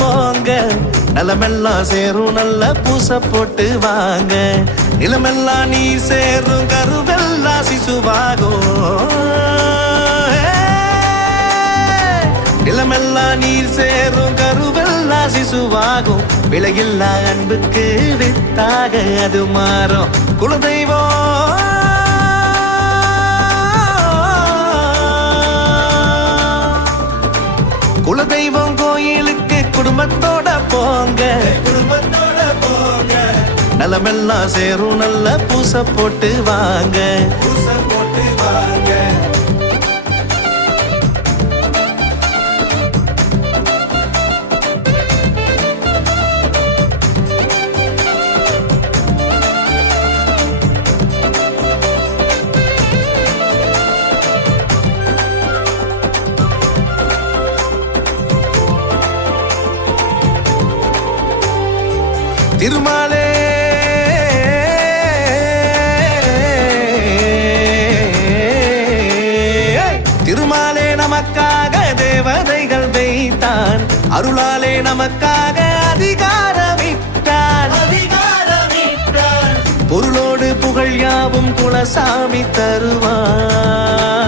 போங்க. நிலமெல்லாம் சேரும் நல்ல பூச போட்டு வாங்க. நிலமெல்லாம் நீர் சேரும் கருவெல்லாம் சிசுவாகும். நிலமெல்லாம் நீர் சேரும் கருவெல்லாம் சிசுவாகும். விலையில்லா அன்புக்கு வித்தாக அது மாறும். குலதெய்வம். குலதெய்வம் குடும்பத்தோட போங்க. குடும்பத்தோட போங்க நலமெல்லாம் சேரும் நல்ல பூச போட்டு வாங்க பூச போட்டு வாங்க. திருமாலே. திருமாலே நமக்காக தேவதைகள் வைத்தான். அருளாலே நமக்காக அதிகாரமிட்டான். பொருளோடு புகழ் யாவும் குலசாமி தருவான்.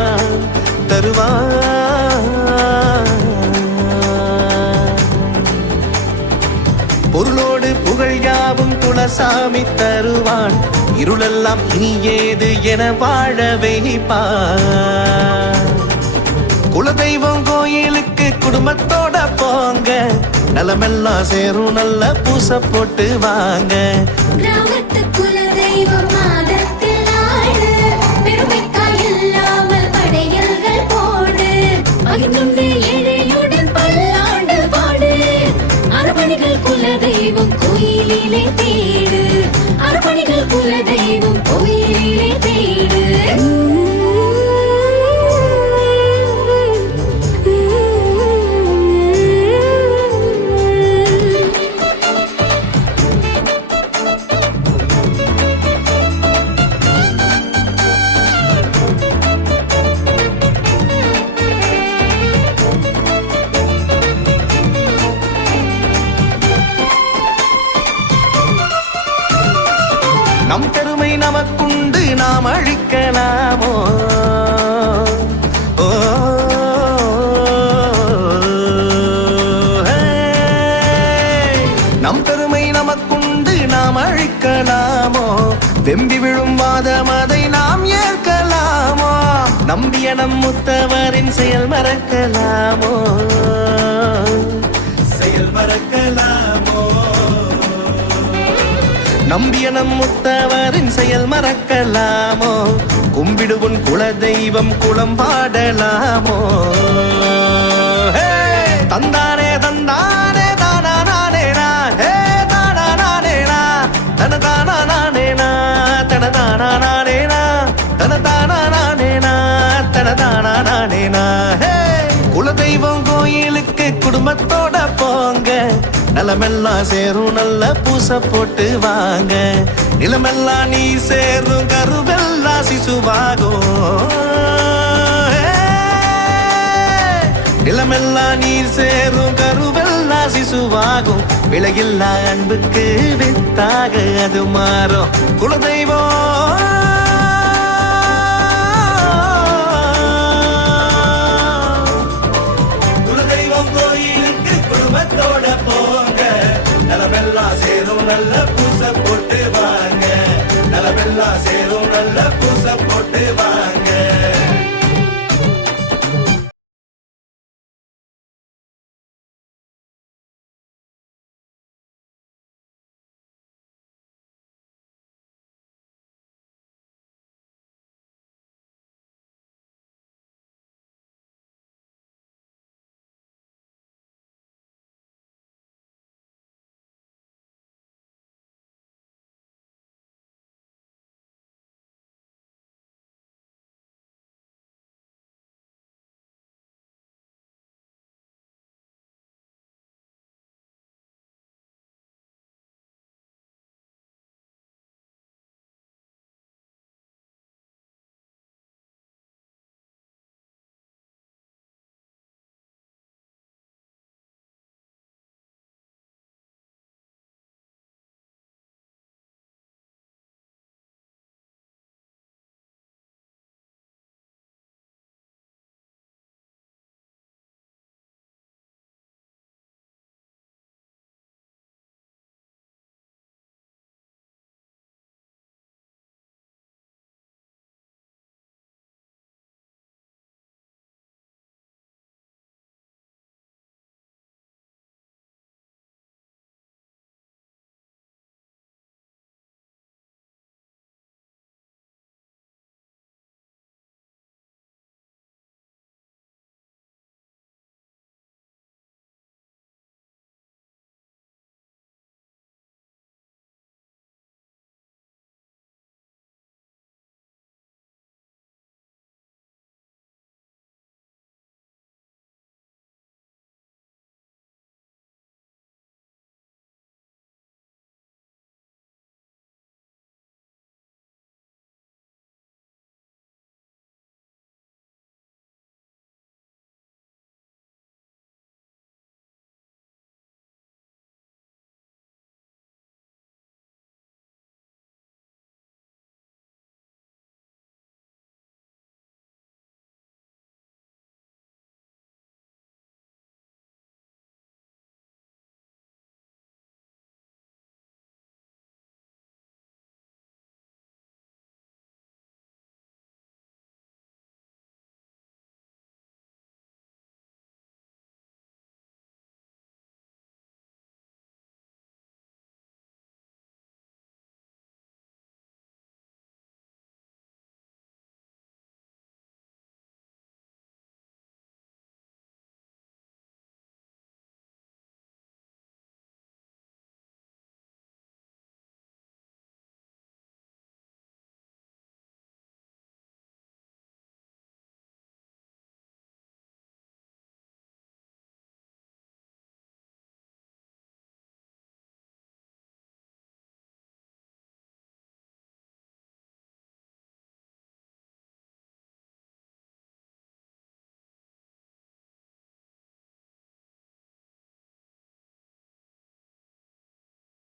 பொருளோடு புகழ் யாவும் குலசாமி தருவான். இருளெல்லாம் இனி ஏது என வாழ வைப்பான் குலதெய்வம் கோயிலுக்கு குடும்பத்தோட போங்க. நலமெல்லாம் சேரும் நல்ல பூச போட்டு வாங்க. தெய்வம் கோயிலிலே தேடு. அரபணிகள் குலதெய்வம் நம் பெருமை நமக்குண்டு நாம் அழிக்கலாமோ? ஓ, நம் பெருமை நமக்குண்டு நாம் அழிக்கலாமோ? வெம்பி விழும் வாதம் அதை நாம் ஏற்கலாமோ? நம்பிய நம் முத்தவரின் செயல் மறக்கலாமோ? செயல் மறக்கலாமோ? நம்பிய நம் முத்தவரின் செயல் மறக்கலாமோ? கும்பிடுவன் குல தெய்வம் குளம் பாடலாமோ? தந்தானே தந்தானே தானா நானே நா ஹே தானா நானே நா தன தானா நானே நா தன தானா நானே நா தன தானா நானே நா தன தானா நானே நா குல தெய்வம் கோயிலுக்கு குடும்பத்தோட நிலமெல்லாம் சேரும் நல்ல பூச போட்டு வாங்க. நிலமெல்லாம் நீ சேரும் கருவெல்லாம் சிசுவாகும். நிலமெல்லாம் நீர் சேரும் கருவெல்லாம் சிசுவாகும். விலையில்லா அன்புக்கு வித்தாக அது மாறும். குலதெய்வம். சேரும் நல்ல பூச போட்டு வாங்க. நலமெல்லாம் சேரும் நல்ல பூச போட்டு வாங்க.